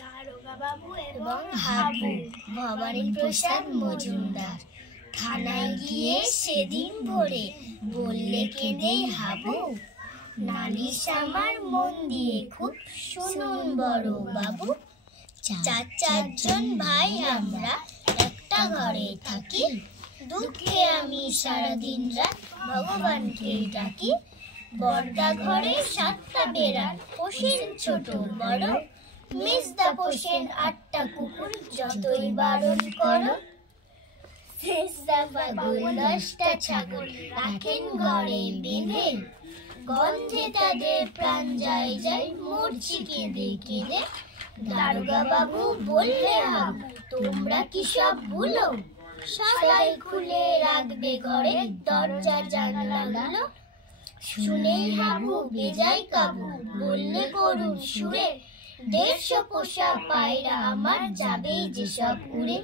দারোগা বাবু এবং হাবু ভবানী প্রসাদ মজুমদার থানায় গিয়ে সেদিন ভোরে বললে কেঁদে হাবু, নালিশ আমার মন দিয়ে খুব শুনুন বড় বাবু। চারজন ভাই আমরা একটা ঘরে থাকি, দুঃখে আমি সারাদিন রাত ভগবানকে ডাকি। বর্দা ঘরে 7টা বেড়াল পোষেন ছোট বড়, মেজদা পোষেন 8টা কুকুর যতই বারণ করো। শেষদা পাগল 10টা ছাগল রাখেন ঘরে বেঁধে, গন্ধে তাদের প্রাণ যায় যায় মরছি কেঁদে কেঁদে। দারোগা বাবু বললে হাবু, তোমরা কি সব ভুলো, সবাই খুলে রাখবে ঘরে দরজা জানালাগুলো। শুনেই হাবু বেজায় কাবু বললে করুণ সুরে, 150 পোষা পায়রা আমার যাবেই যেসব উড়ে।